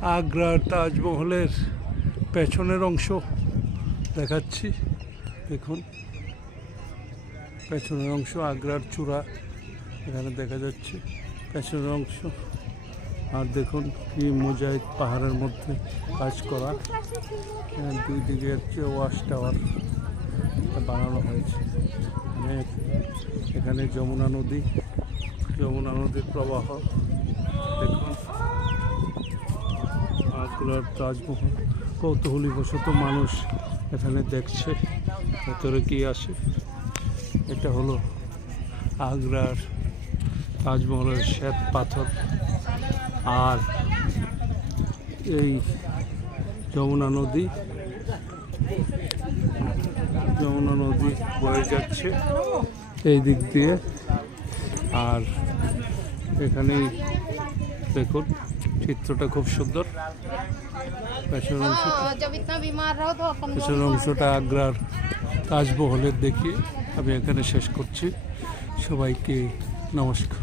আগ্রার তাজমহলের পেছনের অংশ দেখাচ্ছি। দেখুন পেছনের অংশ, আগ্রার চূড়া এখানে দেখা যাচ্ছে পেছনের অংশ। আর দেখুন কি মোজাইক পাহাড়ের মধ্যে কাজ করা, দুই দিকে হচ্ছে ওয়াশ টাওয়ার বানানো হয়েছে। এখানে যমুনা নদীর প্রবাহ দেখুন। আগ্রার তাজমহল কৌতূহলীবশত মানুষ এখানে দেখছে ভেতরে কি আসে। এটা হলো আগ্রার তাজমহলের শ্বেত পাথর। আর এই যমুনা নদী বয়ে যাচ্ছে এই দিক দিয়ে। আর এখানেই দেখুন চিত্রটা খুব সুন্দর। পেছনের অংশটা আগ্রার তাজমহলের দেখিয়ে আমি এখানে শেষ করছি। সবাইকে নমস্কার।